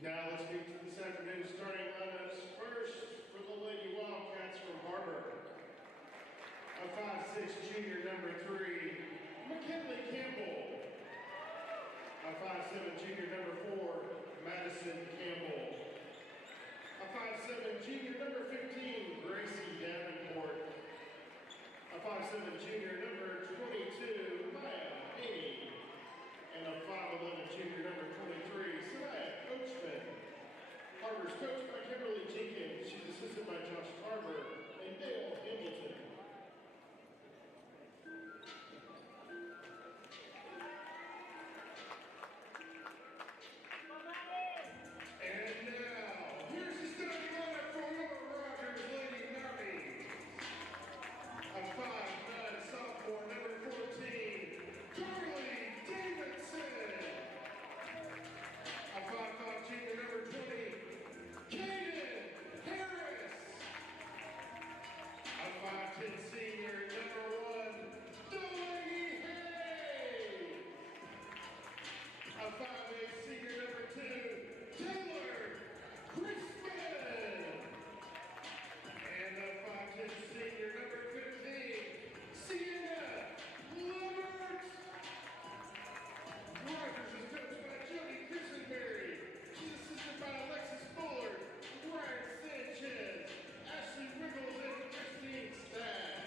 Now let's get to this afternoon's starting lineups. First, for the Lady Wildcats from Har-Ber. A 5'6" junior, number 3, McKinley Campbell. A 5'7" junior, number 4, Madison Campbell. A 5'7" junior, number 15, Gracie Davenport. A 5'7" junior, number 22, Maya Haney. And a 5'11" junior, number 23, Saraya Coachman. Har-Ber's coached by Kimberly Jenkins. She's assisted by Josh Har-Ber and Dale Hamilton. And now, here's the starting lineup for Rogers Lady Mounties. A 5'9" sophomore, number 14, Carly Davidson. A 5'5" junior, number 20, Kaden Harris. A 5'10" senior, number 1, Delaney Hay. A 5'8" senior, number 2, Taylor Crispin. And a 5'10" senior, number 15, Sienna Levert. Rogers is coached by Jody Christenberry. She's assisted by Alexis Bullard, Ryan Sanchez, Ashley Wiggles, and Christine Stack.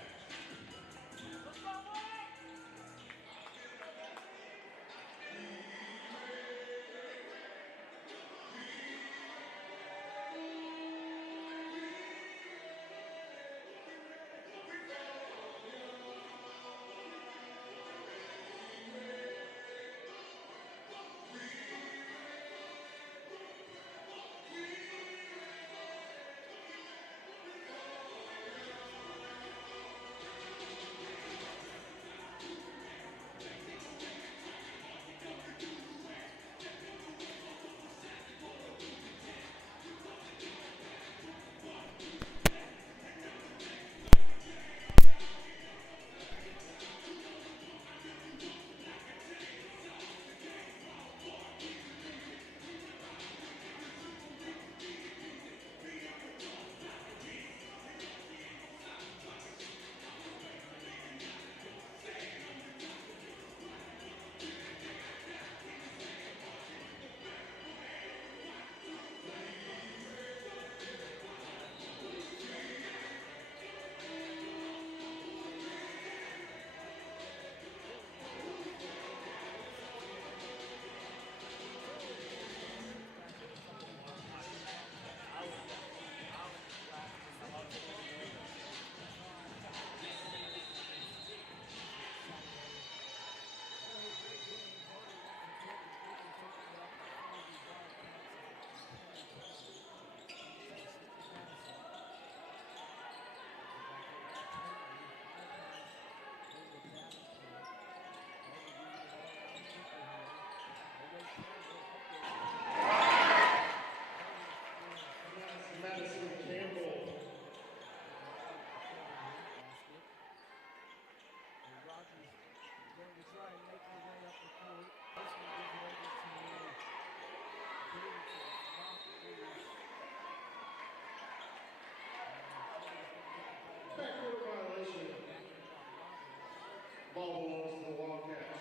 Madison Campbell. Backcourt violation. Ball belongs to the Wildcats.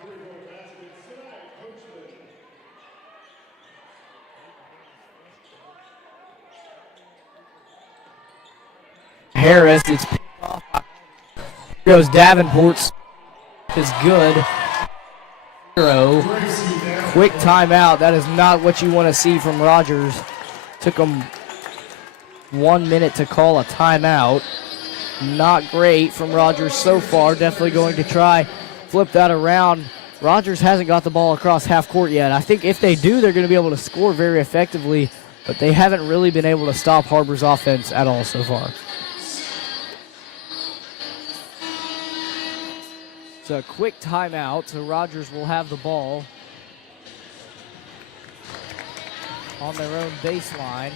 Three-point basket, Saraya Coachman. Harris, it's picked off. Here goes Davenport's is good. 0. Quick timeout. That is not what you want to see from Rogers. Took them 1 minute to call a timeout. Not great from Rogers so far. Definitely going to try flip that around. Rogers hasn't got the ball across half court yet. I think if they do, they're going to be able to score very effectively, but they haven't really been able to stop Har-Ber's offense at all so far. It's a quick timeout, so Rogers will have the ball on their own baseline.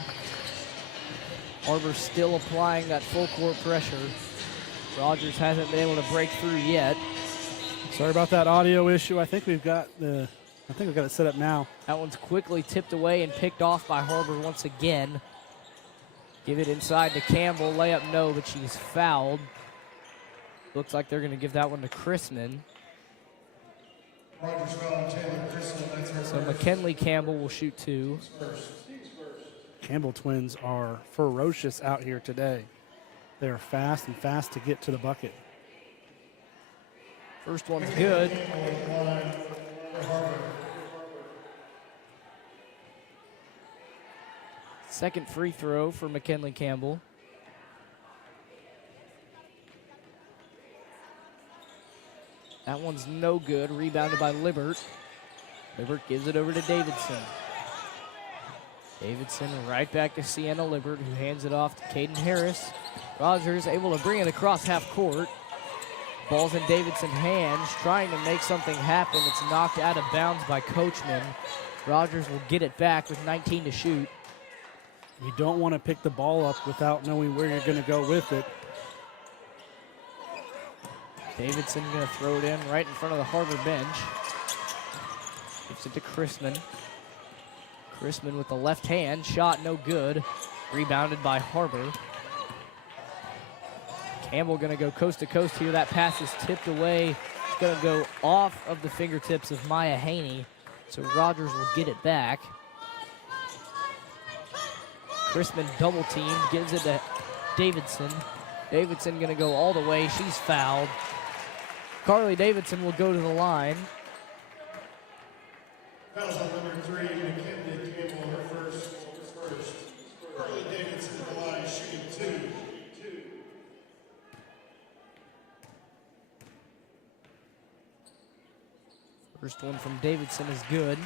Har-Ber still applying that full court pressure. Rogers hasn't been able to break through yet. Sorry about that audio issue. I think we've got it set up now. That one's quickly tipped away and picked off by Har-Ber once again. Give it inside to Campbell. Layup no, but she's fouled. Looks like they're going to give that one to Chrisman. Rogers foul Taylor Chrisman. That's her So first. McKinley Campbell will shoot 2. Campbell twins are ferocious out here today. They are fast and fast to get to the bucket. First one's good. Second free throw for McKinley Campbell. That one's no good. Rebounded by Libbert. Libbert gives it over to Davidson. Davidson right back to Sienna Libbert, who hands it off to Caden Harris. Rogers able to bring it across half court. Ball's in Davidson's hands, trying to make something happen. It's knocked out of bounds by Coachman. Rogers will get it back with 19 to shoot. You don't want to pick the ball up without knowing where you're going to go with it. Davidson going to throw it in right in front of the Har-Ber bench. Gives it to Chrisman. Chrisman with the left hand, shot no good. Rebounded by Har-Ber. Campbell going to go coast to coast here. That pass is tipped away. It's going to go off of the fingertips of Maya Haney. So Rogers will get it back. Chrisman double teamed, gives it to Davidson. Davidson going to go all the way. She's fouled. Carly Davidson will go to the line. Fouls on number 3, McKinley Campbell, her first. Carly Davidson at the line, shooting 2. First one from Davidson is good.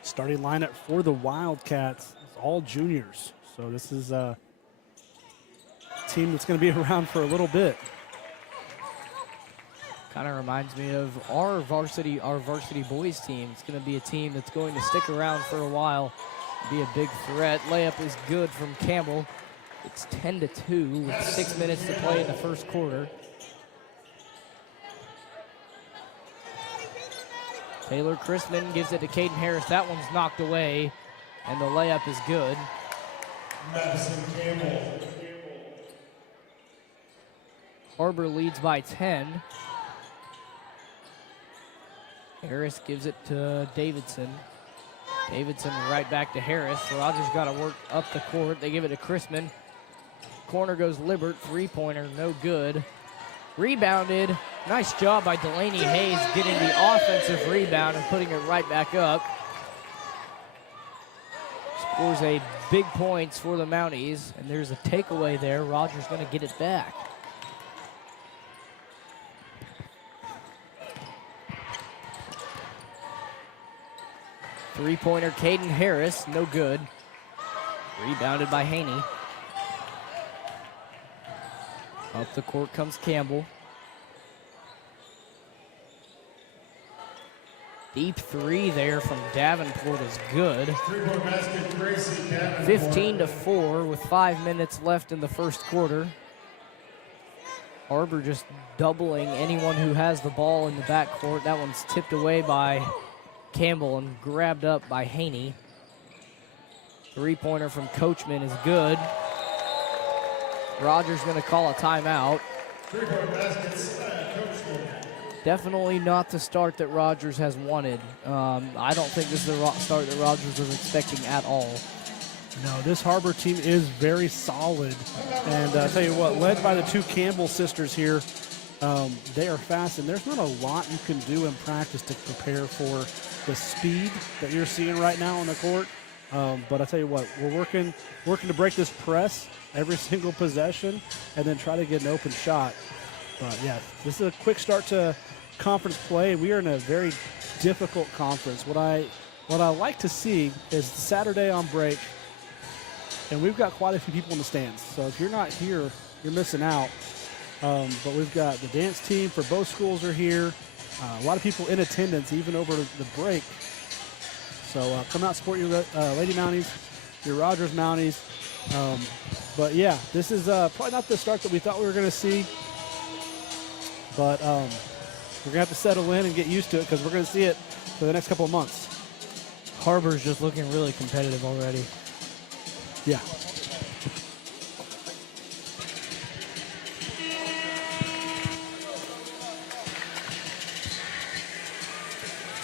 Starting lineup for the Wildcats is all juniors. So this is a team that's going to be around for a little bit. Kind of reminds me of our varsity boys team. It's going to be a team that's going to stick around for a while, be a big threat. Layup is good from Campbell. It's 10-2 with 6 minutes to play in the first quarter. Taylor Chrisman gives it to Caden Harris. That one's knocked away, and the layup is good. Madison Campbell. Har-Ber leads by 10. Harris gives it to Davidson. Davidson right back to Harris. Rogers got to work up the court. They give it to Chrisman. Corner goes Libbert. Three-pointer, no good. Rebounded. Nice job by Delaney Hayes getting the offensive rebound and putting it right back up. Scores a big points for the Mounties, and there's a takeaway there. Rogers going to get it back. Three-pointer, Caden Harris, no good. Rebounded by Haney. Up the court comes Campbell. Deep three there from Davenport is good. 3-point basket, Gracie Davenport. 15-4 with 5 minutes left in the first quarter. Har-Ber just doubling anyone who has the ball in the backcourt. That one's tipped away by Campbell and grabbed up by Haney. Three-pointer from Coachman is good. Rogers going to call a timeout. 3-point basket, Coachman. Definitely not the start that Rogers has wanted. I don't think this is the start that Rogers was expecting at all. No, this Har-Ber team is very solid. And I'll tell you what, led by the two Campbell sisters here, they are fast, and there's not a lot you can do in practice to prepare for the speed that you're seeing right now on the court. But I'll tell you what, we're working to break this press every single possession and then try to get an open shot. But yeah, this is a quick start to conference play. We are in a very difficult conference. What I like to see is Saturday on break, and we've got quite a few people in the stands. So if you're not here, you're missing out. But we've got the dance team for both schools are here. A lot of people in attendance, even over the break. So come out, support your Lady Mounties, your Rogers Mounties. But yeah, this is probably not the start that we thought we were going to see. But we're going to have to settle in and get used to it because we're going to see it for the next couple of months. Har-Ber's just looking really competitive already. Yeah.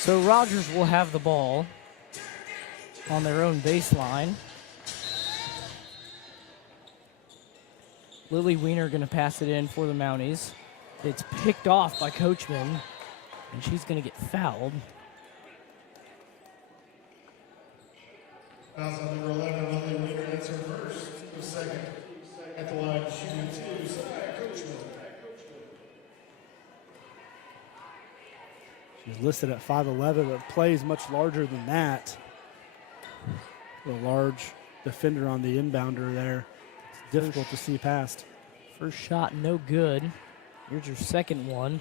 So Rogers will have the ball on their own baseline. Lily Weiner going to pass it in for the Mounties. It's picked off by Coachman, and she's going to get fouled. Fouls on number 11, Lily Weiner. That's her first. The second at the line, shooting 2, Sarah Coachman. She's listed at 5'11", but plays much larger than that. A large defender on the inbounder there. It's difficult to see past. First shot, no good. Here's your second one.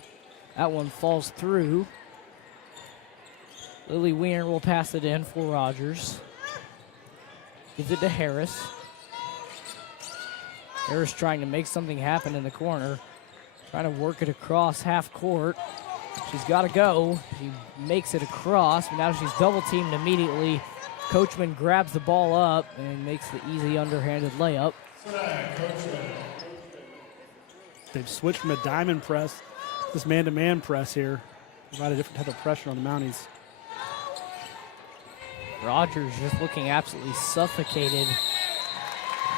That one falls through. Lily Weiner will pass it in for Rogers. Gives it to Harris. Harris trying to make something happen in the corner. Trying to work it across half court. She's got to go. She makes it across, but now she's double-teamed immediately. Coachman grabs the ball up and makes the easy underhanded layup. They've switched from a diamond press, this man-to-man press here. Provide a different type of pressure on the Mounties. Rogers just looking absolutely suffocated.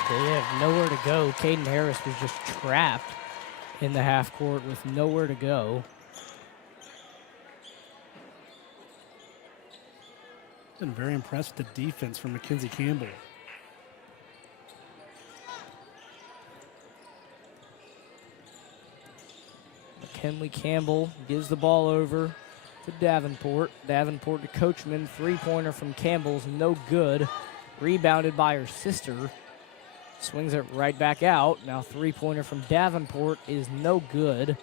They have nowhere to go. Caden Harris was just trapped in the half court with nowhere to go. Been very impressed with the defense from Mackenzie Campbell. McKinley Campbell gives the ball over to Davenport. Davenport to Coachman. Three-pointer from Campbell's no good. Rebounded by her sister. Swings it right back out. Now three-pointer from Davenport is no good.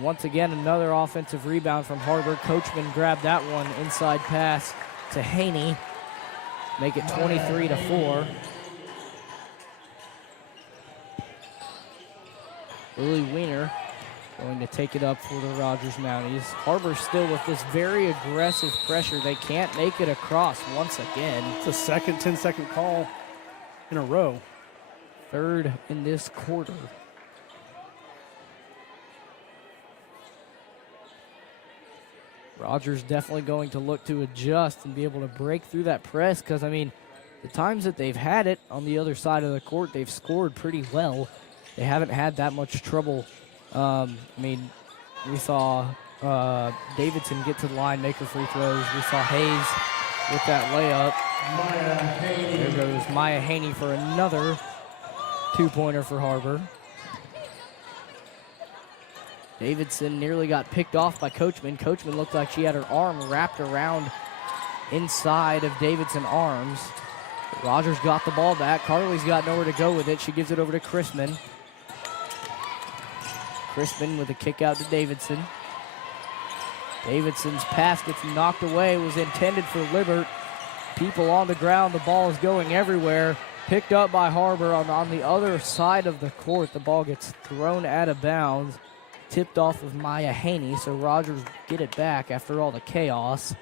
Once again, another offensive rebound from Har-Ber. Coachman grabbed that one. Inside pass to Haney. Make it 23-4. Lily Weiner going to take it up for the Rogers Mounties. Har-Ber still with this very aggressive pressure. They can't make it across once again. It's a second 10-second call in a row. Third in this quarter. Rogers definitely going to look to adjust and be able to break through that press because, I mean, the times that they've had it on the other side of the court, they've scored pretty well. They haven't had that much trouble. I mean, we saw Davidson get to the line, make her free throws. We saw Hayes with that layup. There goes Maya Haney for another two-pointer for Har-Ber. Davidson nearly got picked off by Coachman. Coachman looked like she had her arm wrapped around inside of Davidson's arms. Rogers got the ball back. Carly's got nowhere to go with it. She gives it over to Chrisman. Chrisman with a kick out to Davidson. Davidson's pass gets knocked away. It was intended for Libbert. People on the ground. The ball is going everywhere. Picked up by Har-Ber on the other side of the court. The ball gets thrown out of bounds. Tipped off of Maya Haney, so Rogers get it back after all the chaos.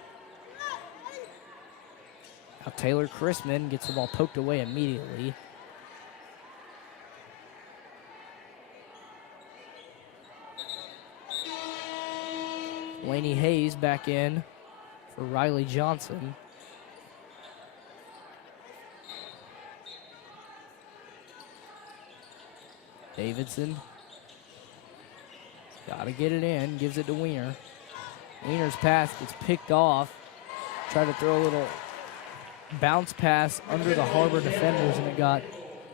Now Taylor Chrisman gets the ball poked away immediately. Laney Hayes back in for Riley Johnson. Davidson. Got to get it in. Gives it to Weiner. Weiner's pass gets picked off. Tried to throw a little bounce pass under the Har-Ber defenders, and it got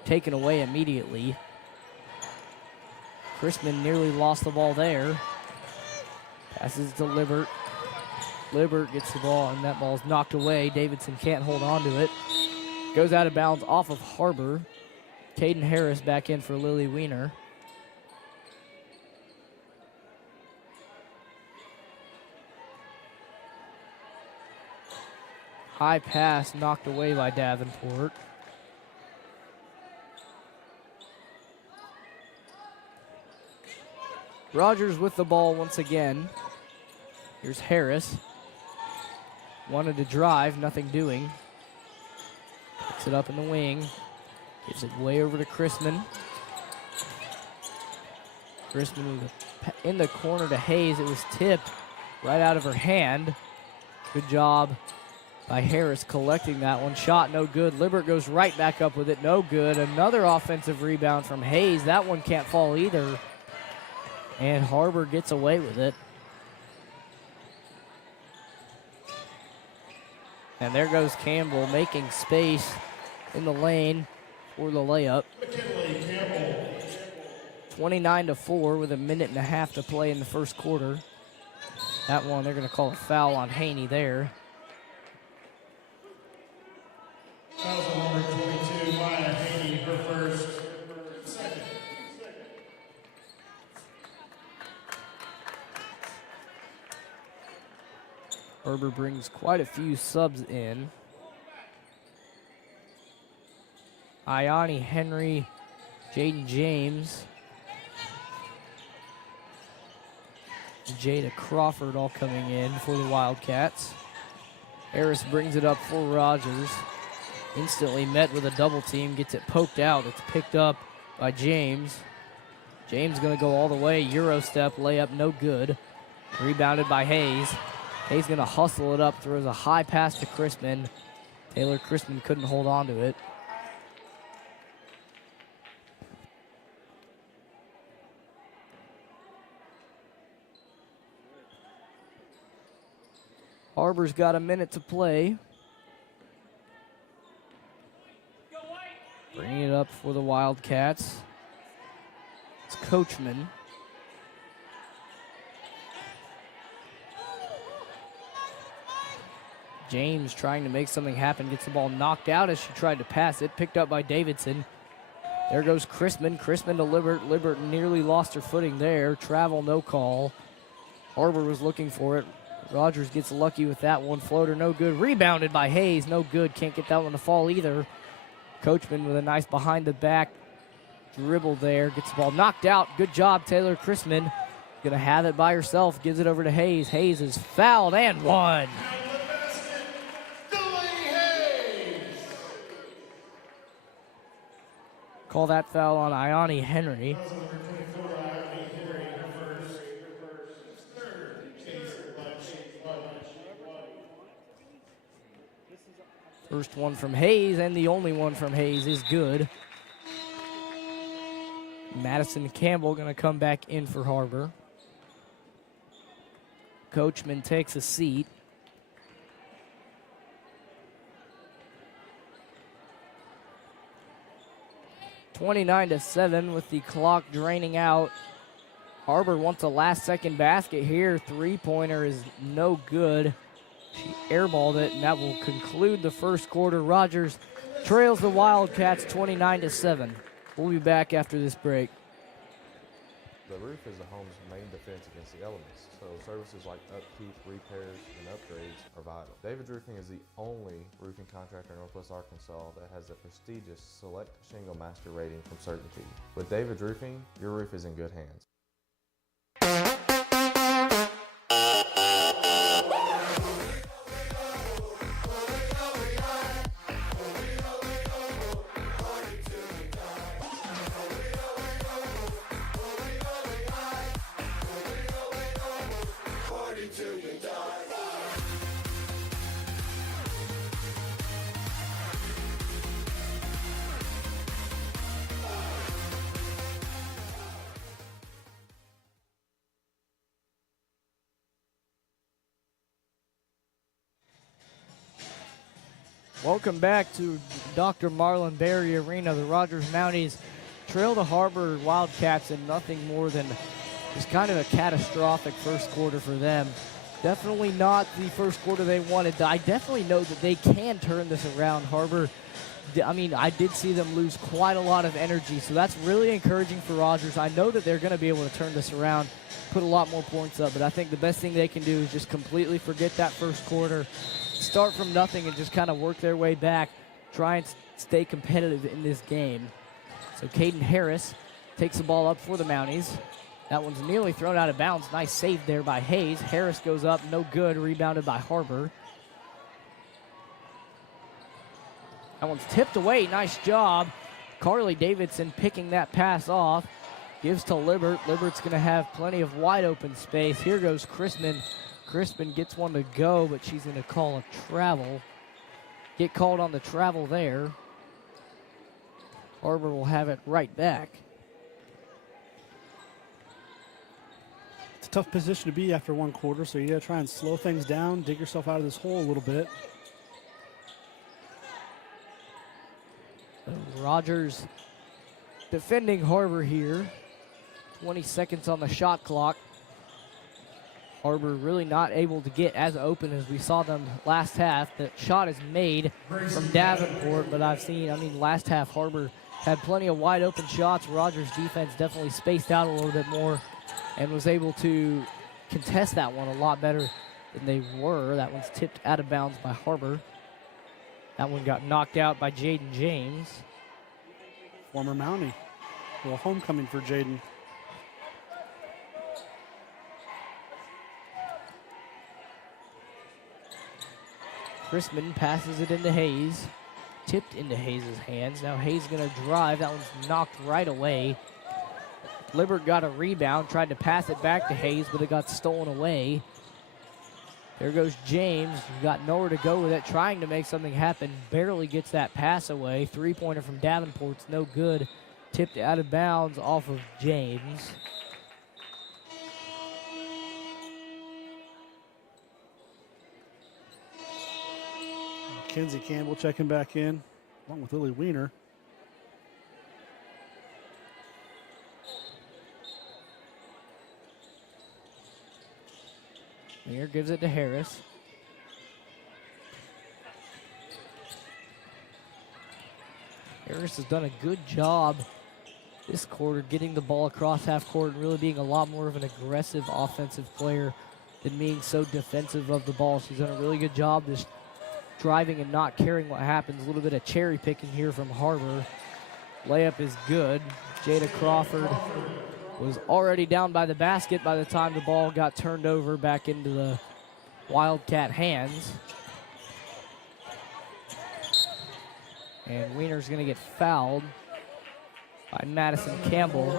taken away immediately. Chrisman nearly lost the ball there. Passes to Libbert. Libbert gets the ball, and that ball's knocked away. Davidson can't hold on to it. Goes out of bounds off of Har-Ber. Caden Harris back in for Lily Weiner. High pass knocked away by Davenport. Rogers with the ball once again. Here's Harris. Wanted to drive, nothing doing. Picks it up in the wing. Gives it way over to Chrisman. Chrisman in the corner to Hayes. It was tipped right out of her hand. Good job by Harris collecting that one. Shot no good. Libbert goes right back up with it. No good. Another offensive rebound from Hayes. That one can't fall either. And Har-Ber gets away with it. And there goes Campbell making space in the lane for the layup. 29-4 with a minute and a half to play in the first quarter. That one, they're going to call a foul on Haney there. Foul number 22 by Haney, her first. Second. Har-Ber brings quite a few subs in. Iani Henry, Jaden James, Jada Crawford all coming in for the Wildcats. Harris brings it up for Rogers. Instantly met with a double team, gets it poked out. It's picked up by James. James gonna go all the way, Euro step, layup no good. Rebounded by Hayes. Hayes gonna hustle it up, throws a high pass to Chrisman. Taylor Chrisman couldn't hold on to it. Har-Ber's got a minute to play. Bringing it up for the Wildcats. It's Coachman. James trying to make something happen. Gets the ball knocked out as she tried to pass it. Picked up by Davidson. There goes Chrisman. Chrisman to Libbert. Libbert nearly lost her footing there. Travel, no call. Har-Ber was looking for it. Rogers gets lucky with that one. Floater, no good. Rebounded by Hayes, no good. Can't get that one to fall either. Coachman with a nice behind-the-back dribble there. Gets the ball knocked out. Good job, Taylor Chrisman. Gonna have it by herself. Gives it over to Hayes. Hayes is fouled and one. Call that foul on Iani Henry. First one from Hayes, and the only one from Hayes is good. Madison Campbell going to come back in for Har-Ber. Coachman takes a seat. (29-7) with the clock draining out. Har-Ber wants a last-second basket here. Three-pointer is no good. She airballed it, and that will conclude the first quarter. Rogers trails the Wildcats 29-7. We'll be back after this break. The roof is the home's main defense against the elements, so services like upkeep, repairs, and upgrades are vital. David's Roofing is the only roofing contractor in Northwest Arkansas that has the prestigious Select Shingle Master rating from Certainty. With David's Roofing, your roof is in good hands. Welcome back to Dr. Marlin Berry Arena. The Rogers Mounties trail the Har-Ber Wildcats in nothing more than just kind of a catastrophic first quarter for them. Definitely not the first quarter they wanted. I definitely know that they can turn this around. Har-Ber, I mean, I did see them lose quite a lot of energy, so that's really encouraging for Rogers. I know that they're going to be able to turn this around, put a lot more points up, but I think the best thing they can do is just completely forget that first quarter, start from nothing and just kind of work their way back, try and stay competitive in this game. So Caden Harris takes the ball up for the Mounties. That one's nearly thrown out of bounds. Nice save there by Hayes. Harris goes up, no good, rebounded by Har-Ber. That one's tipped away, nice job. Carly Davidson picking that pass off. Gives to Libbert. Libbert's gonna have plenty of wide open space. Here goes Crispin. Crispin gets one to go, but she's gonna call a travel. Get called on the travel there. Har-Ber will have it right back. It's a tough position to be after one quarter, so you got to try and slow things down, dig yourself out of this hole a little bit. Rogers defending Har-Ber here. 20 seconds on the shot clock. Har-Ber really not able to get as open as we saw them last half. The shot is made from Davenport, but last half Har-Ber had plenty of wide open shots. Rogers' defense definitely spaced out a little bit more and was able to contest that one a lot better than they were. That one's tipped out of bounds by Har-Ber. That one got knocked out by Jaden James. Former Mountie. Well, homecoming for Jaden. Chrisman passes it into Hayes. Tipped into Hayes' hands. Now Hayes gonna drive. That one's knocked right away. Libbert got a rebound, tried to pass it back to Hayes, but it got stolen away. There goes James, got nowhere to go with it, trying to make something happen. Barely gets that pass away. Three-pointer from Davenport's no good. Tipped out of bounds off of James. Kenzie Campbell checking back in, along with Lily Weiner. Weiner gives it to Harris. Harris has done a good job this quarter getting the ball across half court and really being a lot more of an aggressive offensive player than being so defensive of the ball. She's done a really good job just driving and not caring what happens. A little bit of cherry picking here from Har-Ber. Layup is good. Jada Crawford was already down by the basket by the time the ball got turned over back into the Wildcat hands. And Weiner's going to get fouled by Madison Campbell.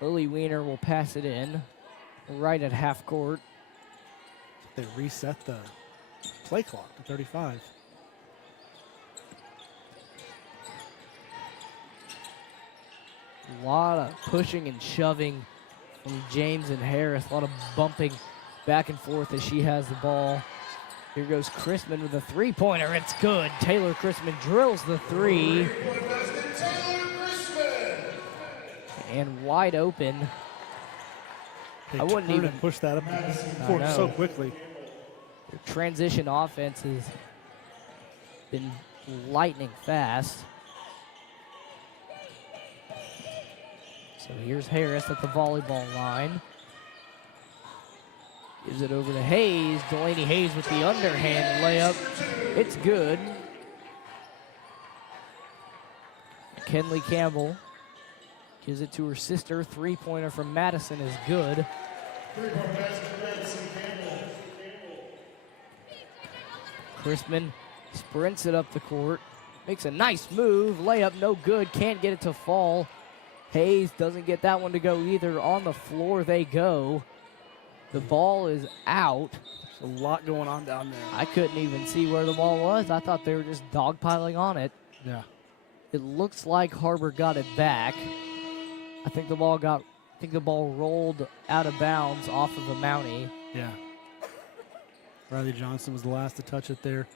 Lily Weiner will pass it in right at half court. They reset the play clock to 35. A lot of pushing and shoving from James and Harris. A lot of bumping back and forth as she has the ball. Here goes Chrisman with a three-pointer. It's good. Taylor Chrisman drills the three. And wide open. They I wouldn't even push that up court so quickly. Their transition offense has been lightning fast. So here's Harris at the volleyball line. Gives it over to Hayes. Delaney Hayes with the underhand layup. It's good. Kenley Campbell gives it to her sister. Three-pointer from Madison is good. Chrisman sprints it up the court. Makes a nice move. Layup no good. Can't get it to fall. Hayes doesn't get that one to go either. On the floor they go. The ball is out. There's a lot going on down there. I couldn't even see where the ball was. I thought they were just dogpiling on it. Yeah. It looks like Har-Ber got it back. I think the ball rolled out of bounds off of a Mountie. Yeah. Riley Johnson was the last to touch it there.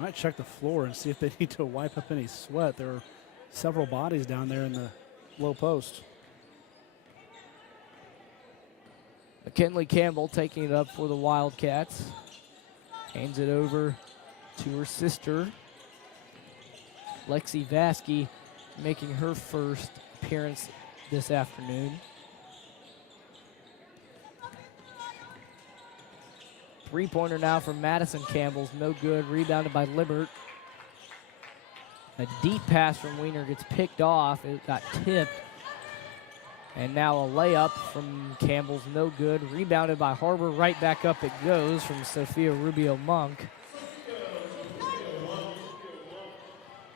Might check the floor and see if they need to wipe up any sweat. There are several bodies down there in the low post. McKinley Campbell taking it up for the Wildcats. Hands it over to her sister. Lexi Vasky making her first appearance this afternoon. Three-pointer now from Madison Campbell's no good. Rebounded by Libbert. A deep pass from Weiner gets picked off. It got tipped. And now a layup from Campbell's no good. Rebounded by Har-Ber. Right back up it goes from Sophia Rubio-Monk.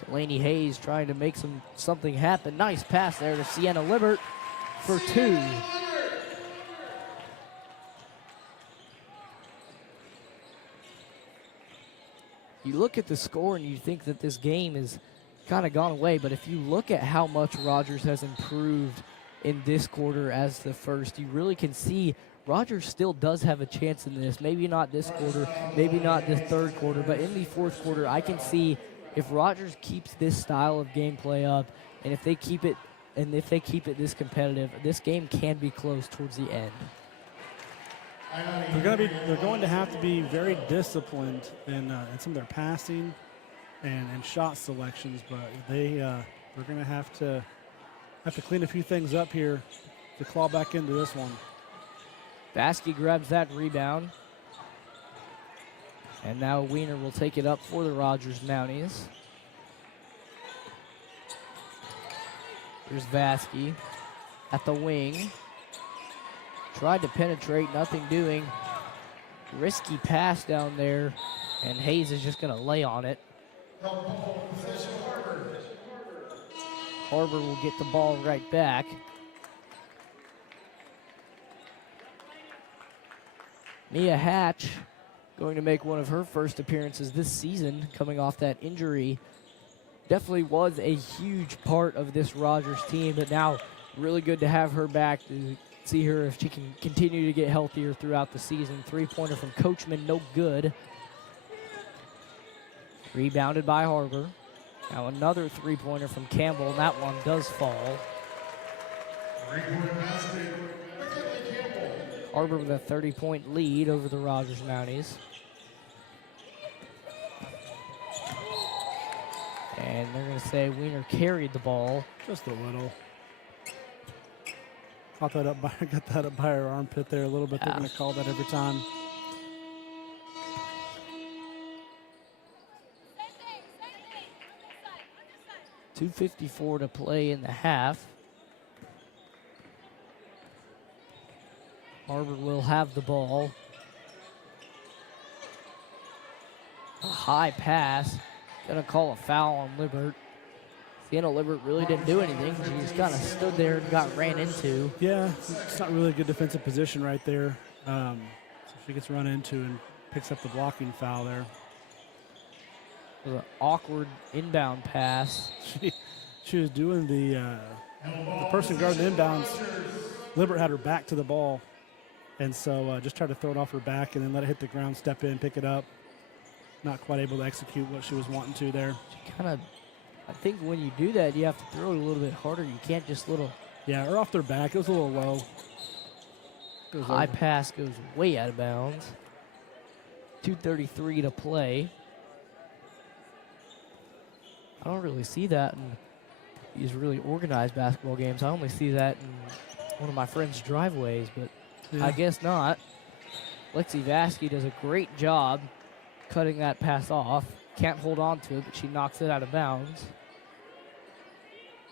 Delaney Hayes trying to make something happen. Nice pass there to Sienna Libbert for two. You look at the score and you think that this game is kind of gone away, but if you look at how much Rogers has improved in this quarter as the first, you really can see Rogers still does have a chance in this. Maybe not this quarter, maybe not this third quarter, but in the fourth quarter, I can see if Rogers keeps this style of gameplay up, and if they keep it this competitive, this game can be close towards the end. They're going to have to be very disciplined in some of their passing and shot selections, but they're going to have to clean a few things up here to claw back into this one. Baskey grabs that rebound. And now Weiner will take it up for the Rogers Mounties. Here's Vaskey at the wing. Tried to penetrate, nothing doing. Risky pass down there, and Hayes is just going to lay on it. Har-Ber will get the ball right back. Mia Hatch going to make one of her first appearances this season, coming off that injury. Definitely was a huge part of this Rogers team, but now really good to have her back to see her if she can continue to get healthier throughout the season. Three-pointer from Coachman, no good. Rebounded by Har-Ber. Now another three-pointer from Campbell, and that one does fall. Har-Ber with a 30-point lead over the Rogers Mounties. And they're going to say Weiner carried the ball. Just a little. Got that up by her armpit there a little bit. They're going to call that every time. .254 to play in the half. Har-Ber will have the ball. A high pass. Gonna call a foul on Libbert. Sienna Libbert really didn't do anything. She just kind of stood there and got ran into. Yeah, it's not really a good defensive position right there. So she gets run into and picks up the blocking foul there. It was an awkward inbound pass. She was doing the person guarding the inbounds. Libbert had her back to the ball, and so just tried to throw it off her back and then let it hit the ground, step in, pick it up. Not quite able to execute what she was wanting to there. She kind of, I think when you do that, you have to throw it a little bit harder. You can't just little. Yeah, or off their back. It was a little low. High pass goes way out of bounds. 2:33 to play. I don't really see that in these really organized basketball games. I only see that in one of my friend's driveways, but yeah. I guess not. Lexi Vaskey does a great job cutting that pass off. Can't hold on to it, but she knocks it out of bounds.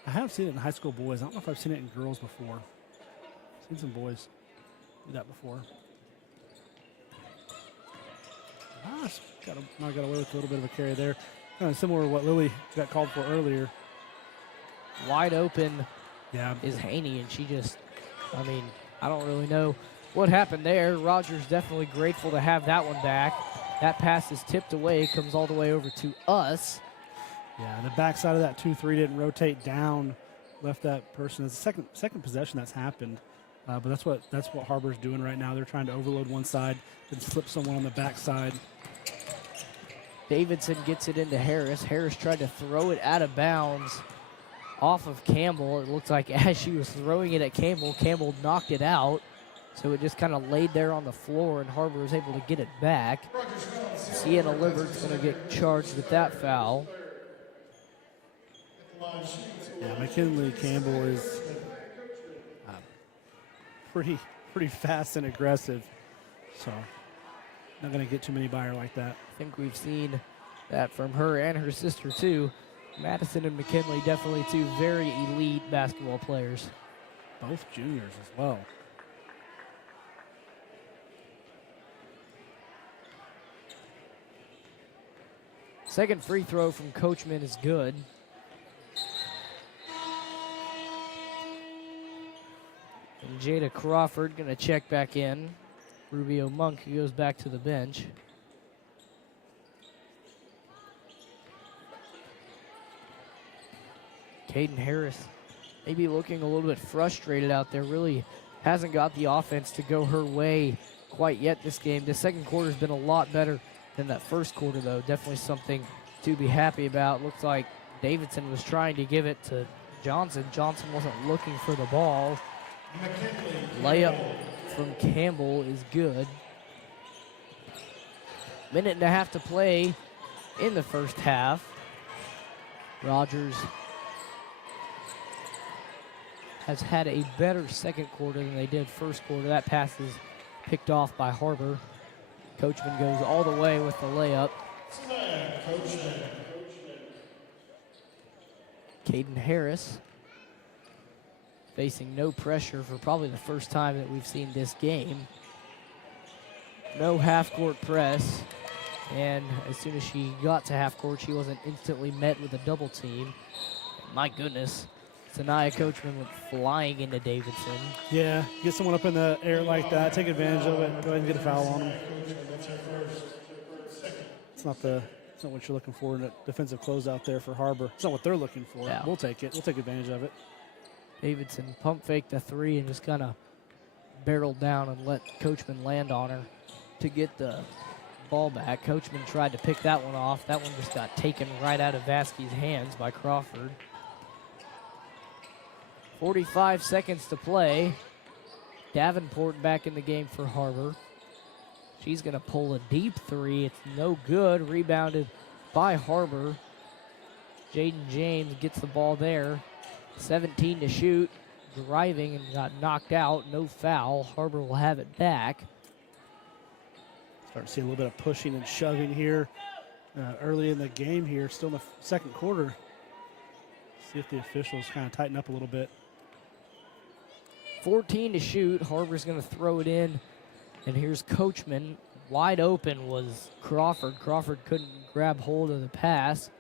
I have seen it in high school boys. I don't know if I've seen it in girls before. I've seen some boys do that before. Got away with a little bit of a carry there. Kind of similar to what Lily got called for earlier. Wide open is Haney, and she just, I mean, I don't really know what happened there. Rogers definitely grateful to have that one back. That pass is tipped away, comes all the way over to us. Yeah, the backside of that 2-3 didn't rotate down, left that person. It's the second possession that's happened, but that's what Har-Ber's doing right now. They're trying to overload one side and slip someone on the backside. Davidson gets it into Harris. Harris tried to throw it out of bounds off of Campbell. It looked like as she was throwing it at Campbell, Campbell knocked it out. So it just kind of laid there on the floor, and Har-Ber was able to get it back. Sienna Libbert's going to get charged with that foul. Yeah, McKinley Campbell is pretty fast and aggressive. So Not going to get too many by her like that. I think we've seen that from her and her sister, too. Madison and McKinley, definitely two very elite basketball players. Both juniors as well. Second free throw from Coachman is good. And Jada Crawford going to check back in. Rubio Monk goes back to the bench. Caden Harris maybe looking a little bit frustrated out there. Really hasn't got the offense to go her way quite yet this game. The second quarter has been a lot better than that first quarter, though. Definitely something to be happy about. Looks like Davidson was trying to give it to Johnson. Johnson wasn't looking for the ball. Layup from Campbell is good. Minute and a half to play in the first half. Rogers has had a better second quarter than they did first quarter. That pass is picked off by Har-Ber. Coachman goes all the way with the layup. Caden Harris facing no pressure for probably the first time that we've seen this game. No half-court press. And as soon as she got to half-court, she wasn't instantly met with a double team. My goodness. Sanaya Coachman went flying into Davidson. Yeah, get someone up in the air like that, take advantage of it, go ahead and get a foul on them. It's not what you're looking for in a defensive closeout there for Har-Ber. It's not what they're looking for. Yeah. We'll take it. We'll take advantage of it. Davidson pump faked the three and just kind of barreled down and let Coachman land on her to get the ball back. Coachman tried to pick that one off. That one just got taken right out of Vasquez's hands by Crawford. 45 seconds to play. Davenport back in the game for Har-Ber. She's going to pull a deep three. It's no good. Rebounded by Har-Ber. Jaden James gets the ball there. 17 to shoot. Driving and got knocked out. No foul. Har-Ber will have it back. Start to see a little bit of pushing and shoving here early in the game here. Still in the second quarter. See if the officials kind of tighten up a little bit. 14 to shoot. Har-Ber's going to throw it in. And here's Coachman. Wide open was Crawford. Crawford couldn't grab hold of the pass.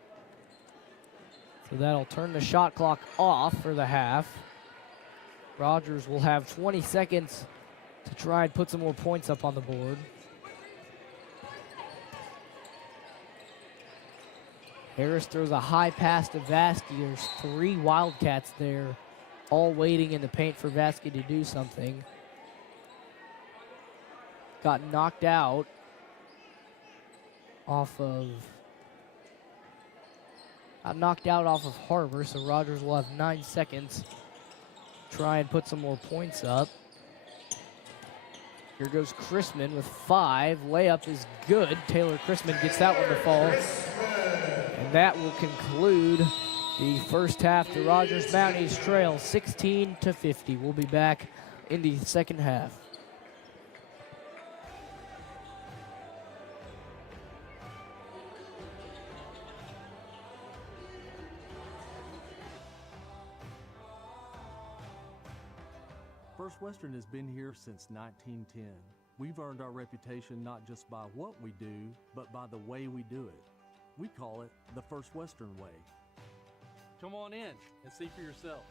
So that'll turn the shot clock off for the half. Rogers will have 20 seconds to try and put some more points up on the board. Harris throws a high pass to Vasquez. There's three Wildcats there, all waiting in the paint for Vasquez to do something. Got knocked out off of Har-Ber, so Rogers will have 9 seconds to try and put some more points up. Here goes Chrisman with 5. Layup is good. Taylor Chrisman gets that one to fall. And that will conclude the first half. The Rogers Mounties trail 16-50. We'll be back in the second half. First Western has been here since 1910. We've earned our reputation not just by what we do, but by the way we do it. We call it the First Western way. Come on in and see for yourself.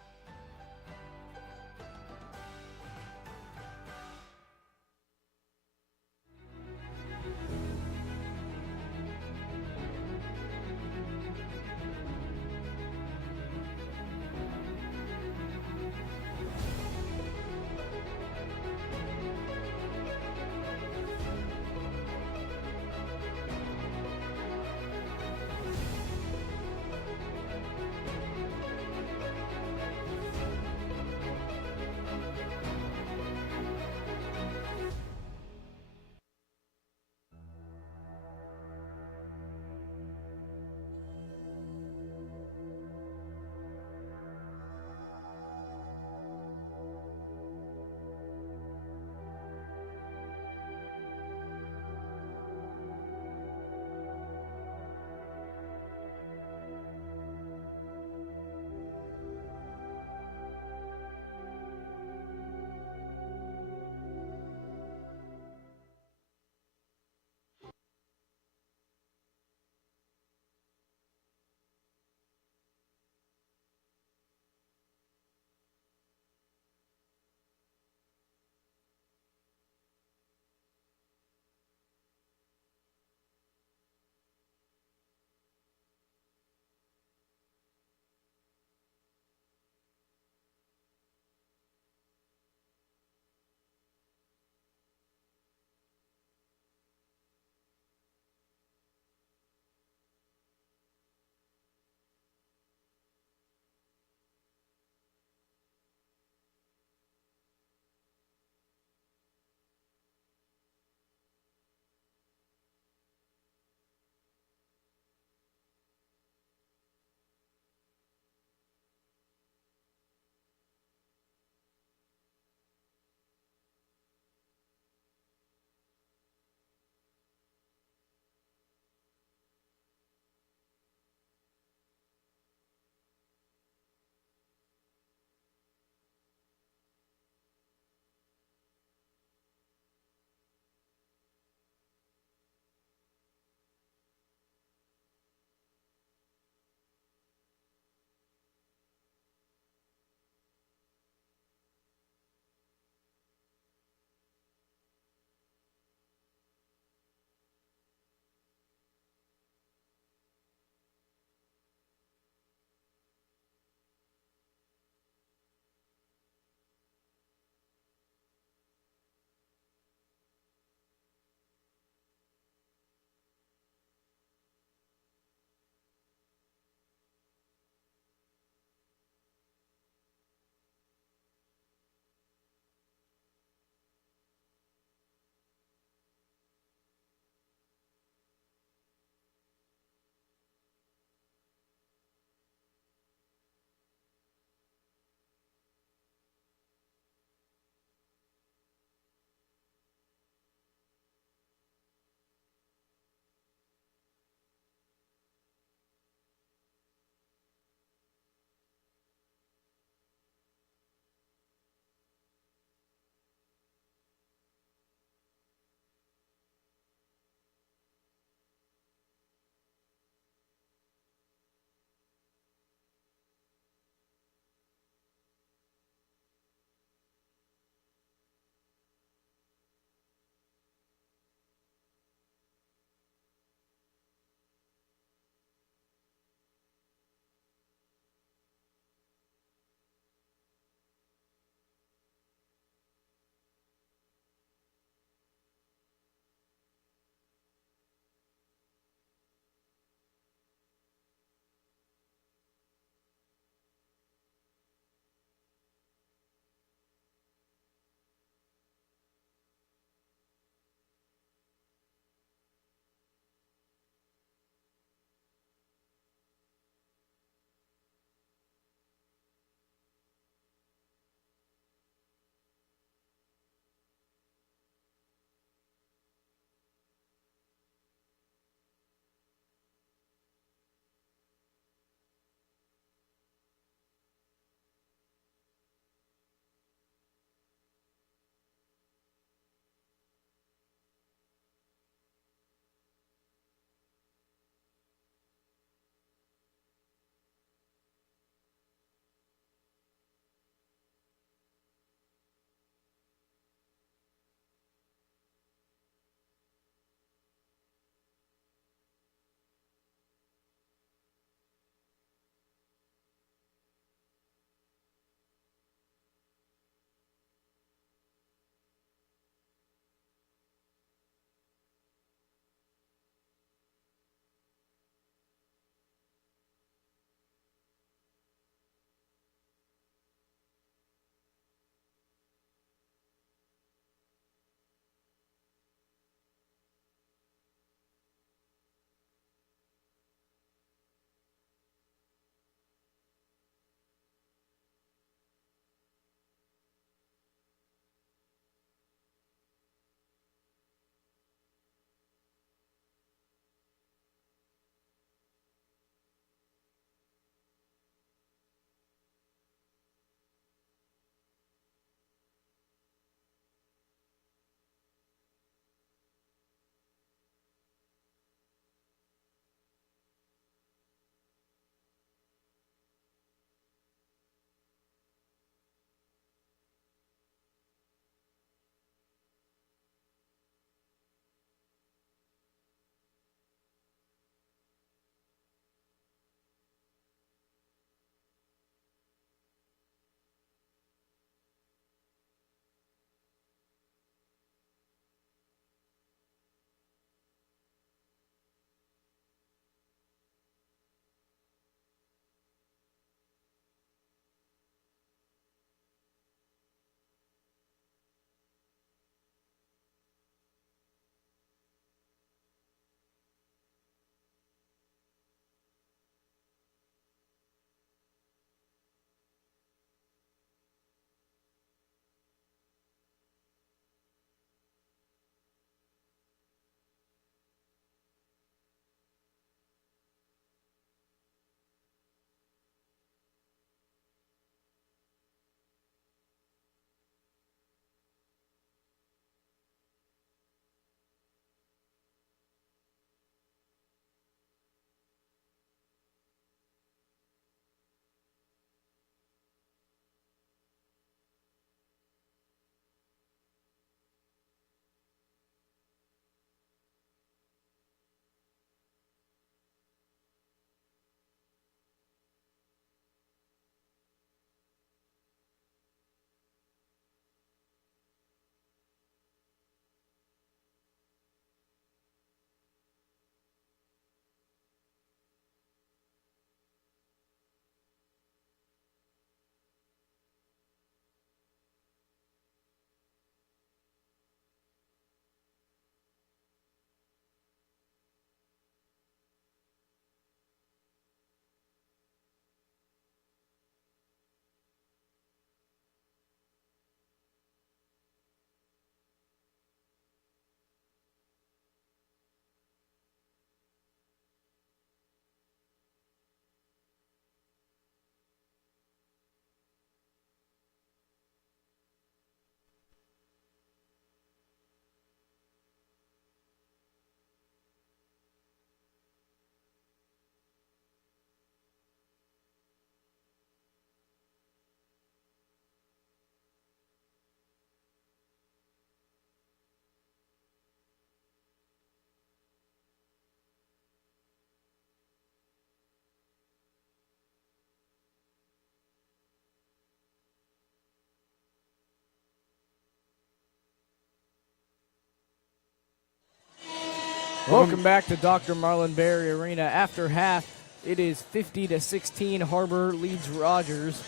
Welcome back to Dr. Marlin Berry Arena. After half, it is 50-16. Har-Ber leads Rogers.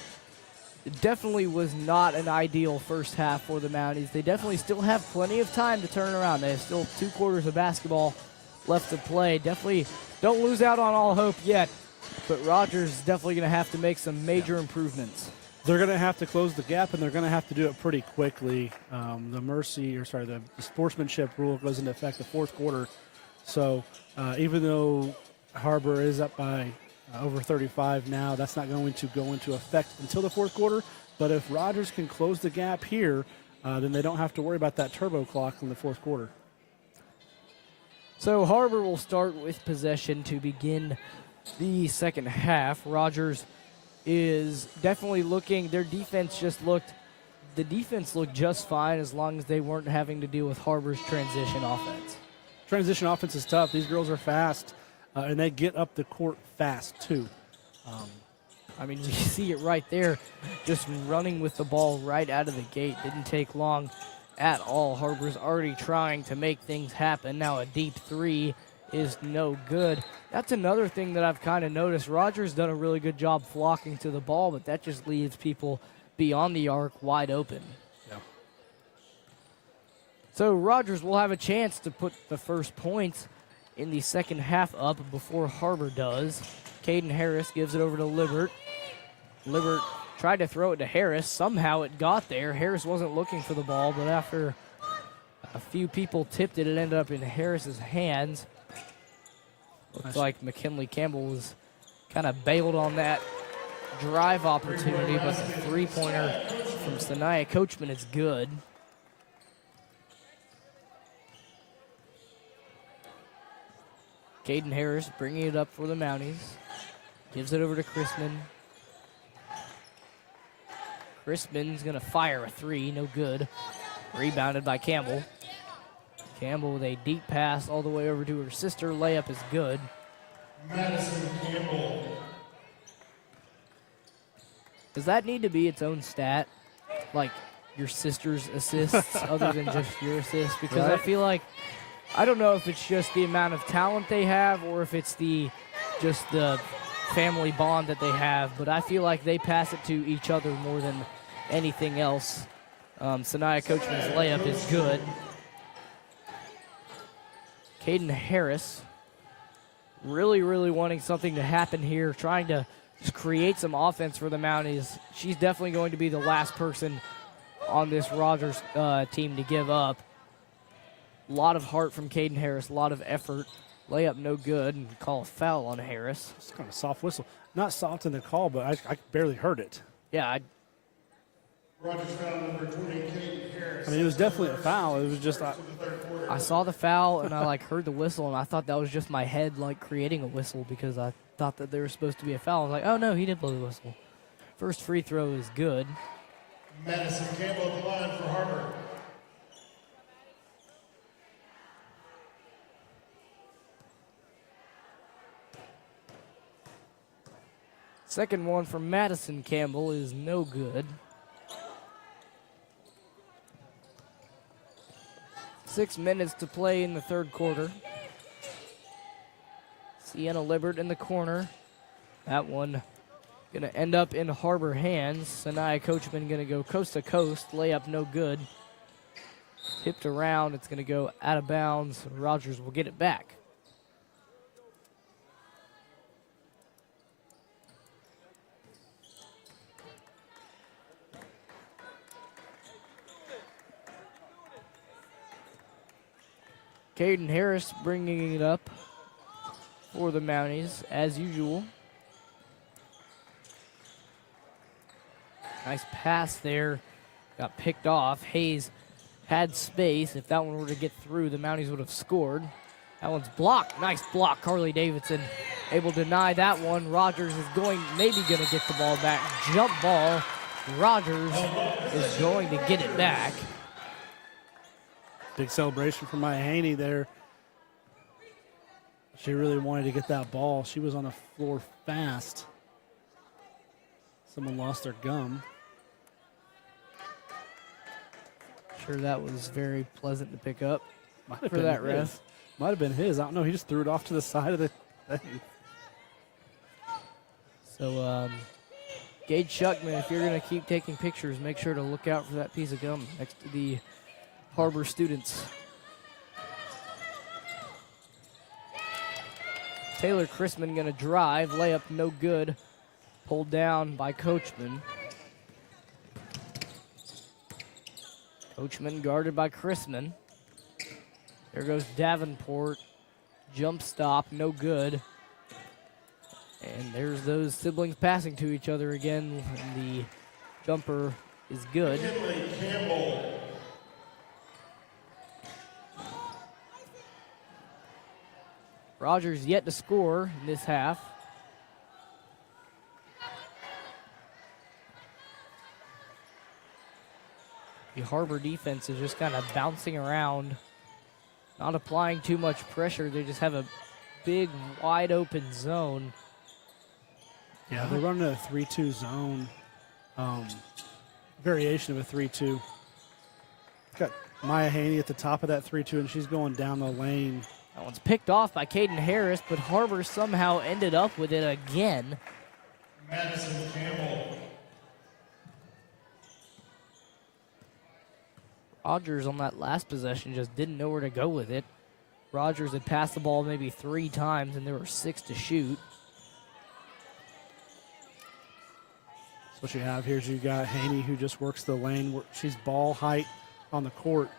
It definitely was not an ideal first half for the Mounties. They definitely still have plenty of time to turn around. They have still 2 quarters of basketball left to play. Definitely don't lose out on all hope yet, but Rogers is definitely going to have to make some major improvements. They're going to have to close the gap, and they're going to have to do it pretty quickly. The sportsmanship rule goes into effect the 4th quarter. So even though Har-Ber is up by over 35 now, that's not going to go into effect until the 4th quarter. But if Rogers can close the gap here, then they don't have to worry about that turbo clock in the 4th quarter. So Har-Ber will start with possession to begin the second half. Rogers is definitely looking, the defense looked just fine as long as they weren't having to deal with Har-Ber's transition offense. Transition offense is tough. These girls are fast, and they get up the court fast, too. You see it right there, just running with the ball right out of the gate. Didn't take long at all. Har-Ber's already trying to make things happen. Now a deep 3 is no good. That's another thing that I've kind of noticed. Rogers done a really good job flocking to the ball, but that just leaves people beyond the arc wide open. Yeah. So Rogers will have a chance to put the first points in the second half up before Har-Ber does. Caden Harris gives it over to Libbert. Libbert tried to throw it to Harris. Somehow it got there. Harris wasn't looking for the ball, but after a few people tipped it, it ended up in Harris's hands. Looks like McKinley Campbell was kind of bailed on that drive opportunity, but the 3-pointer from Sanaya Coachman is good. Caden Harris bringing it up for the Mounties. Gives it over to Chrisman. Chrisman's going to fire a 3, no good. Rebounded by Campbell. Campbell with a deep pass all the way over to her sister. Layup is good. Madison Campbell. Does that need to be its own stat? Like your sister's assists other than just your assists? Because I feel like, I don't know if it's just the amount of talent they have or if it's just the family bond that they have, but I feel like they pass it to each other more than anything else. Sanaya Coachman's layup is good. Caden Harris really, really wanting something to happen here, trying to just create some offense for the Mounties. She's definitely going to be the last person on this Rogers team to give up. A lot of heart from Caden Harris, a lot of effort. Layup no good, and call a foul on Harris. It's kind of a soft whistle. Not soft in the call, but I barely heard it. Yeah, Rogers foul number 20, Kate Harris. It was definitely a foul. It was just I saw the foul, and I heard the whistle, and I thought that was just my head creating a whistle because I thought that there was supposed to be a foul. I was like, oh, no, he did blow the whistle. First free throw is good. Madison Campbell at the line for Har-Ber. Second one from Madison Campbell is no good. 6 minutes to play in the third quarter. Sienna Libbert in the corner. That one going to end up in Har-Ber hands. Sanaya Coachman going to go coast to coast. Layup no good. Tipped around. It's going to go out of bounds. Rogers will get it back. Caden Harris bringing it up for the Mounties, as usual. Nice pass there. Got picked off. Hayes had space. If that one were to get through, the Mounties would have scored. That one's blocked. Nice block. Carly Davidson able to deny that one. Rogers is maybe going to get the ball back. Jump ball. Rogers is going to get it back. big celebration for Maya Haney there. She really wanted to get that ball. She was on the floor fast. Someone lost their gum. Sure, that was very pleasant to pick up for been, that ref. Might have been his. I don't know. He just threw it off to the side of the thing. So, Gage Shuckman, if you're going to keep taking pictures, make sure to look out for that piece of gum next to the Har-Ber students. Taylor Chrisman going to drive, layup no good, pulled down by Coachman. Coachman guarded by Chrisman. There goes Davenport, jump stop, no good. And there's those siblings passing to each other again, and the jumper is good. Rogers yet to score in this half. The Har-Ber defense is just kind of bouncing around, not applying too much pressure. They just have a big, wide open zone. Yeah, they're running a 3-2 zone, variation of a 3-2. Got Maya Haney at the top of that 3-2, and she's going down the lane. That one's picked off by Caden Harris, but Har-Ber somehow ended up with it again. Madison Campbell. Rogers on that last possession just didn't know where to go with it. Rogers had passed the ball maybe 3 times, and there were 6 to shoot. So what you have here is you got Haney, who just works the lane. She's ball height on the court.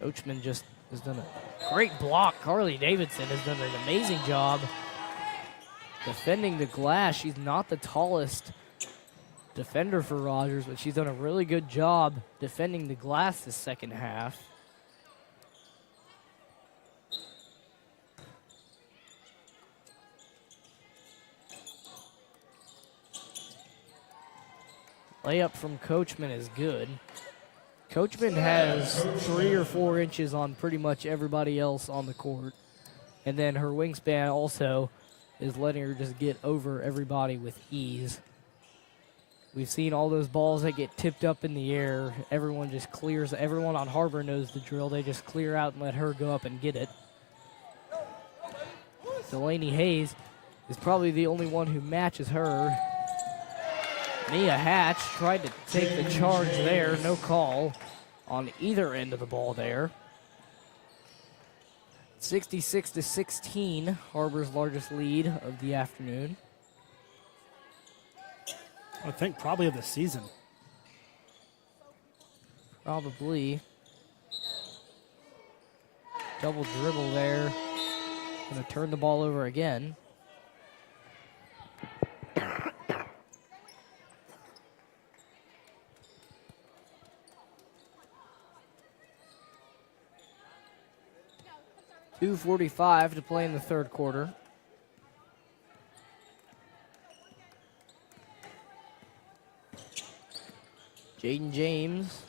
Coachman just has done a great block. Carly Davidson has done an amazing job defending the glass. She's not the tallest defender for Rogers, but she's done a really good job defending the glass this second half. Layup from Coachman is good. Coachman has 3 or 4 inches on pretty much everybody else on the court. And then her wingspan also is letting her just get over everybody with ease. We've seen all those balls that get tipped up in the air. Everyone just clears. Everyone on Har-Ber knows the drill. They just clear out and let her go up and get it. Delaney Hayes is probably the only one who matches her. Mia Hatch tried to take the charge there. No call on either end of the ball there. 66-16, Har-Ber's largest lead of the afternoon. I think probably of the season. Probably. Double dribble there. Gonna turn the ball over again. .245 to play in the third quarter. Jaden James.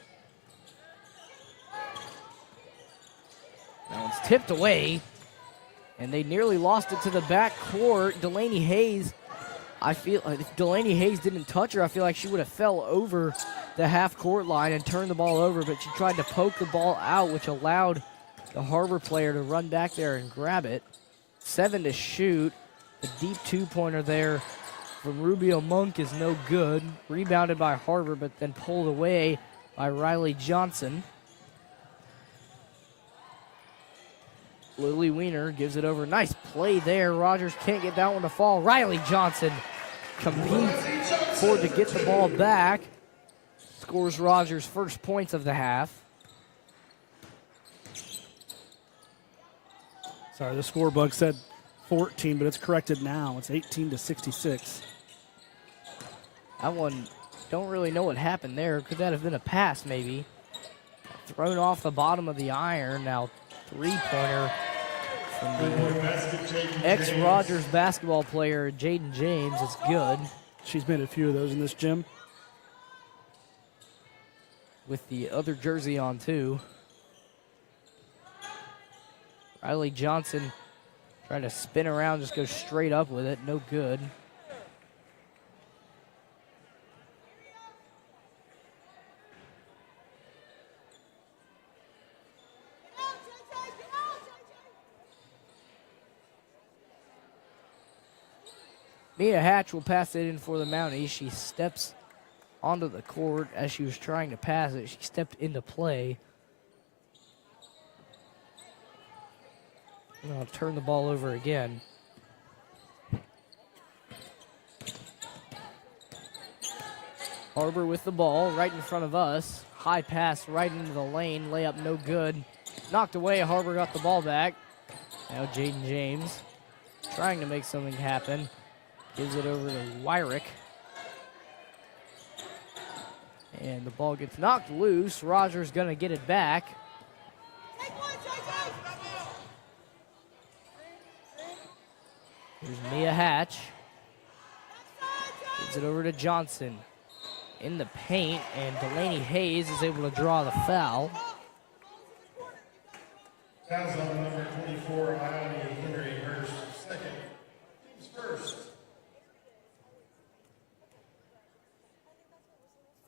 That one's tipped away, and they nearly lost it to the back court. Delaney Hayes, I feel if Delaney Hayes didn't touch her, I feel like she would have fell over the half-court line and turned the ball over, but she tried to poke the ball out, which allowed the Har-Ber player to run back there and grab it. 7 to shoot. A deep 2-pointer there from Rubio Monk is no good. Rebounded by Har-Ber, but then pulled away by Riley Johnson. Lily Weiner gives it over. Nice play there. Rogers can't get that one to fall. Riley Johnson competes for to get the ball back. Scores Rogers' first points of the half. Sorry, the score bug said 14, but it's corrected now. It's 18-66. That one, don't really know what happened there. Could that have been a pass, maybe? Thrown off the bottom of the iron. Now, 3-pointer from the ex-Rogers basketball player, Jaden James. It's good. She's made a few of those in this gym. With the other jersey on, too. Riley Johnson trying to spin around, just go straight up with it. No good. Mia Hatch will pass it in for the Mounties. She steps onto the court as she was trying to pass it. She stepped into play. And I'll turn the ball over again. Har-Ber with the ball right in front of us. High pass right into the lane. Layup no good. Knocked away. Har-Ber got the ball back. Now Jaden James trying to make something happen. Gives it over to Wyrick. And the ball gets knocked loose. Rogers going to get it back. Here's Mia Hatch. Gives it over to Johnson. In the paint, and Delaney Hayes is able to draw the foul. Fouls on number 24, Ione Henry Hurst, second. Team's first.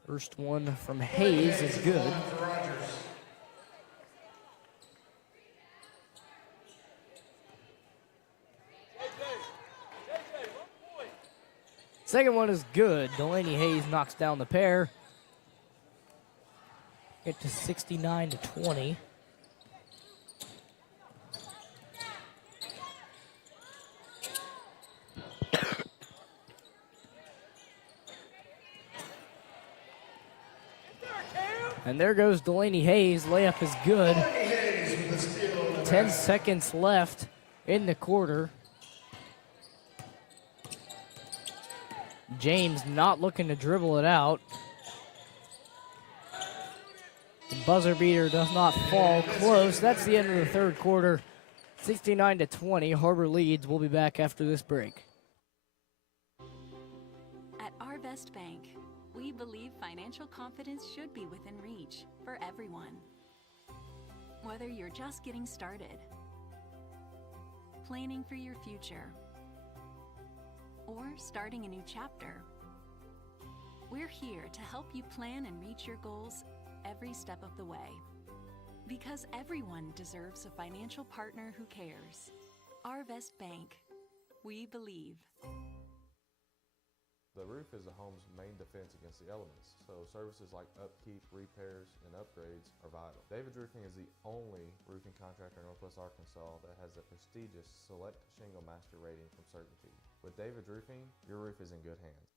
First one from Hayes is good. For Rogers. Second one is good. Delaney Hayes knocks down the pair. Get to 69-20. And there goes Delaney Hayes. Layup is good. 10 seconds left in the quarter. James not looking to dribble it out. The buzzer beater does not fall close. That's the end of the third quarter. 69-20. Har-Ber leads. We'll be back after this break. At Our Best Bank, we believe financial confidence should be within reach for everyone. Whether you're just getting started, planning for your future, or starting a new chapter, we're here to help you plan and reach your goals every step of the way. Because everyone deserves a financial partner who cares. Our Best Bank. We believe. The roof is a home's main defense against the elements, so services like upkeep, repairs, and upgrades are vital. David's Roofing is the only roofing contractor in Northwest Arkansas that has the prestigious Select Shingle Master rating from Certainty. With David's Roofing, your roof is in good hands.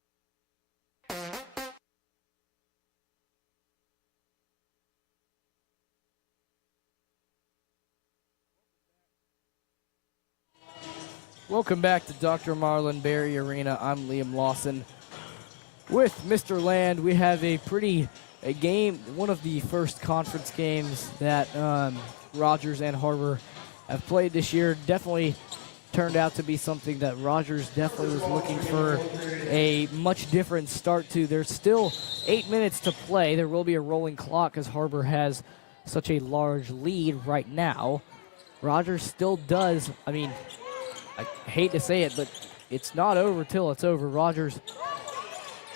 Welcome back to Dr. Marlin Berry Arena. I'm Liam Lawson. With Mr. Land, we have a game, one of the first conference games that Rogers and Har-Ber have played this year. Definitely turned out to be something that Rogers definitely was looking for a much different start to. There's still 8 minutes to play. There will be a rolling clock because Har-Ber has such a large lead right now. Rogers still does, I hate to say it, but it's not over till it's over. Rogers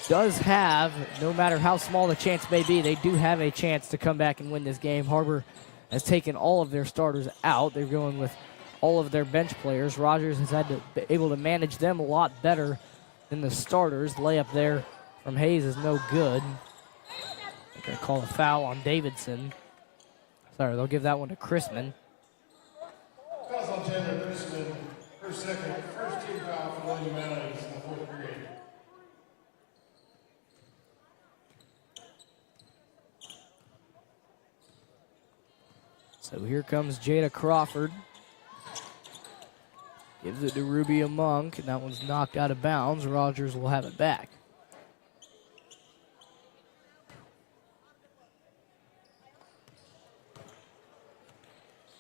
does have, no matter how small the chance may be, they do have a chance to come back and win this game. Har-Ber has taken all of their starters out. They're going with all of their bench players. Rogers has had to be able to manage them a lot better than the starters. Layup there from Hayes is no good. They're going to call a foul on Davidson. Sorry, they'll give that one to Chrisman. Fouls on Chandler Chrisman. First team foul for Lady Mounties in the fourth period. So here comes Jada Crawford. Gives it to Rubia Monk, and that one's knocked out of bounds. Rogers will have it back.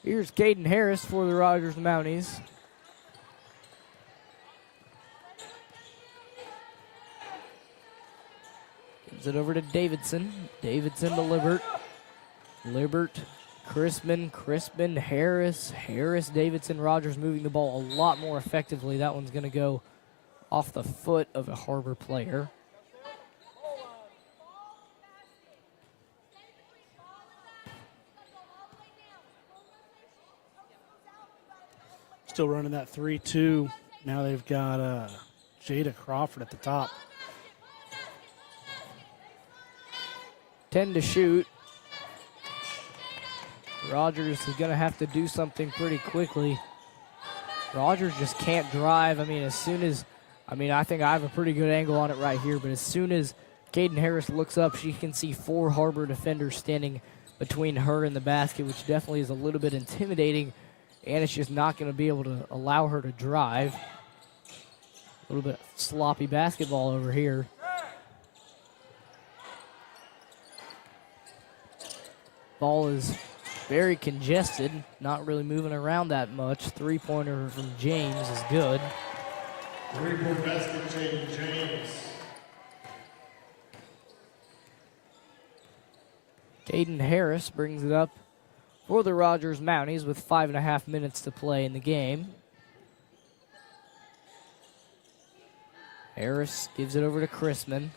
Here's Caden Harris for the Rogers Mounties. Gives it over to Davidson. Davidson to Libert. Libert, Crispin, Harris, Davidson, Rogers moving the ball a lot more effectively. That one's going to go off the foot of a Har-Ber player. Still running that 3-2. Now they've got Jada Crawford at the top. 10 to shoot. Rogers is going to have to do something pretty quickly. Rogers just can't drive. I mean, I think I have a pretty good angle on it right here, but as soon as Caden Harris looks up, she can see 4 Har-Ber defenders standing between her and the basket, which definitely is a little bit intimidating, and it's just not going to be able to allow her to drive. A little bit sloppy basketball over here. Ball is very congested, not really moving around that much. Three-pointer from James is good. Three-point basket, James. Caden Harris brings it up for the Rogers Mounties with 5.5 minutes to play in the game. Harris gives it over to Chrisman.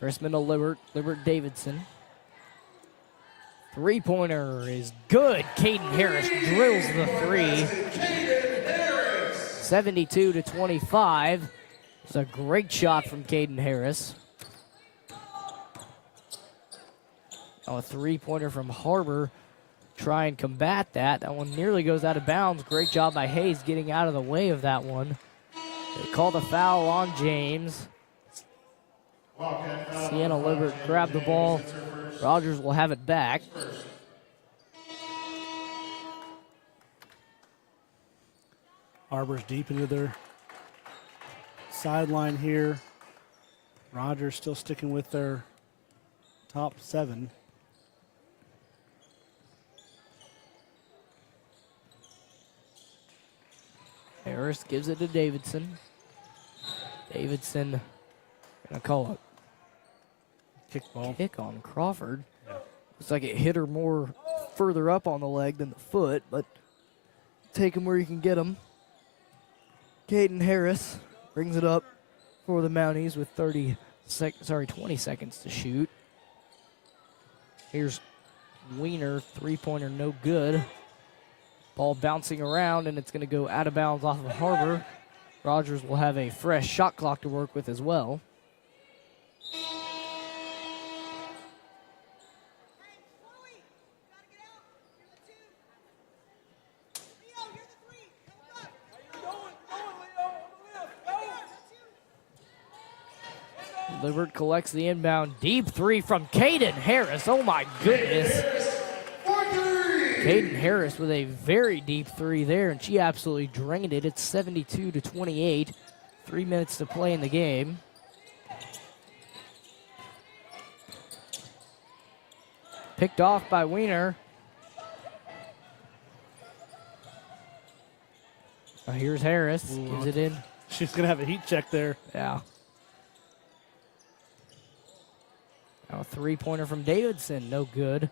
Chrisman to Libert Davidson. Three-pointer is good. Caden Harris drills the three. 72 to 25. It's a great shot from Caden Harris. Now a three-pointer from Har-Ber. Try and combat that. That one nearly goes out of bounds. Great job by Hayes getting out of the way of that one. They call the foul on James. Sienna Libert grabbed the ball. Rogers will have it back. Har-Ber's deep into their sideline here. Rogers still sticking with their top 7. Harris gives it to Davidson. Davidson gonna call a Kickball. kick on Crawford. Looks like it hit her more further up on the leg than the foot, but take him where you can get him. Caden Harris brings it up for the Mounties with 20 seconds to shoot. Here's Wiener, three-pointer, no good. Ball bouncing around, and it's going to go out of bounds off of Har-Ber. Rogers will have a fresh shot clock to work with as well. Libert collects the inbound. Deep three from Caden Harris. Oh, my goodness. Caden Harris with a very deep three there, and she absolutely drained it. It's 72 to 28. 3 minutes to play in the game. Picked off by Wiener. Now here's Harris. Gives it in. She's going to have a heat check there. Yeah. Now a three-pointer from Davidson, no good.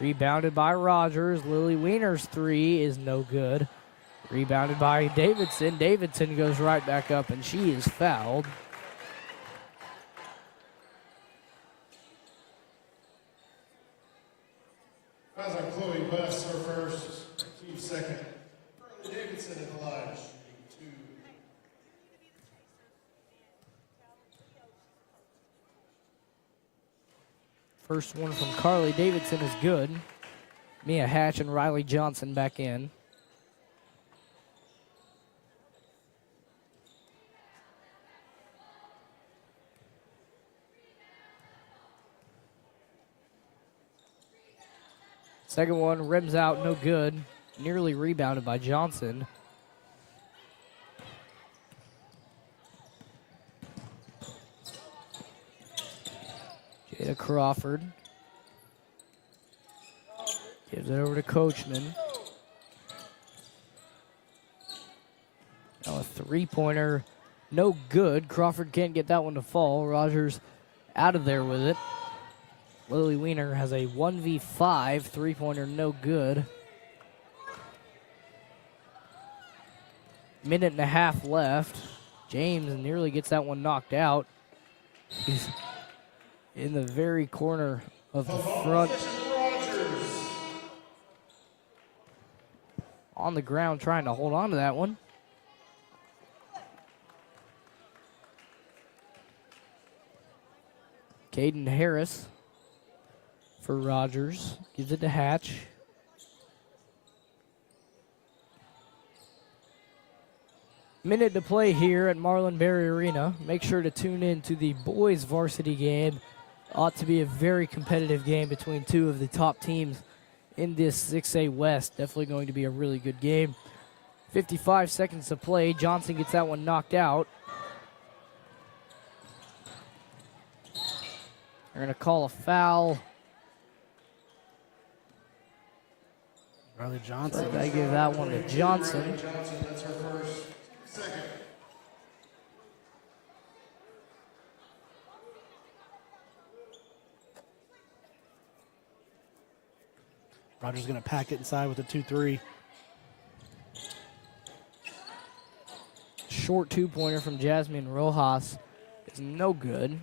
Rebounded by Rogers. Lily Wiener's three is no good. Rebounded by Davidson. Davidson goes right back up, and she is fouled. Fouls on Chloe West, her first, team second. Carly Davidson in the line, shooting 2. First one from Carly Davidson is good. Mia Hatch and Riley Johnson back in. Second one rims out, no good. Nearly rebounded by Johnson. Jada Crawford gives it over to Coachman. Now a three-pointer, no good. Crawford can't get that one to fall. Rogers out of there with it. Lily Wiener has a 1v5, three-pointer, no good. Minute and a half left. James nearly gets that one knocked out. He's in the very corner of the front. On the ground trying to hold on to that one. Caden Harris for Rogers. Gives it to Hatch. Minute to play here at Marlin Berry Arena. Make sure to tune in to the boys varsity game. Ought to be a very competitive game between two of the top teams in this 6A West. Definitely going to be a really good game. 55 seconds to play. Johnson gets that one knocked out. They're going to call a foul. Riley Johnson. So they give that one to Johnson. That's her first. Second. Rogers going to pack it inside with a 2-3. Short two-pointer from Jasmine Rojas is no good.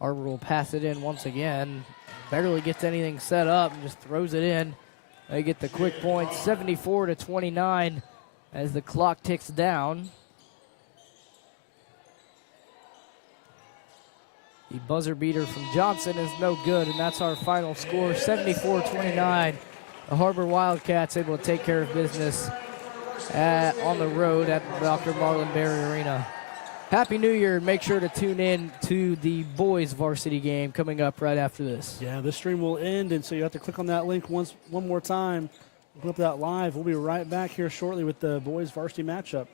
Har-Ber will pass it in once again. Barely gets anything set up and just throws it in. They get the quick point, 74-29 as the clock ticks down. The buzzer beater from Johnson is no good, and that's our final score, 74-29. The Har-Ber Wildcats able to take care of business on the road at Dr. Marlin Berry Arena. Happy New Year, and make sure to tune in to the boys varsity game coming up right after this. Yeah, this stream will end, and so you have to click on that link one more time. Open up that live. We'll be right back here shortly with the boys varsity matchup.